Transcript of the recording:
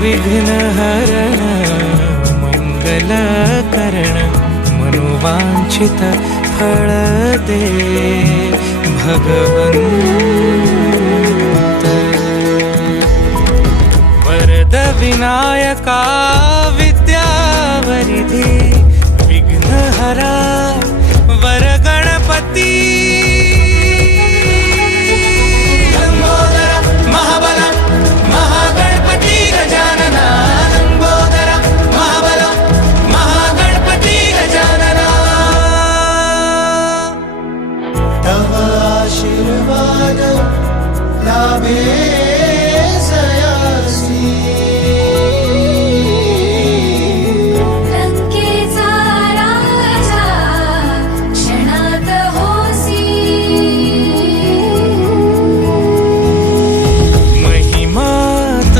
विघ्नहरण मंगलकरण मनोवांछित फळ दे भगवंत। वरद विनायका विद्यावरिधी विघ्नहरा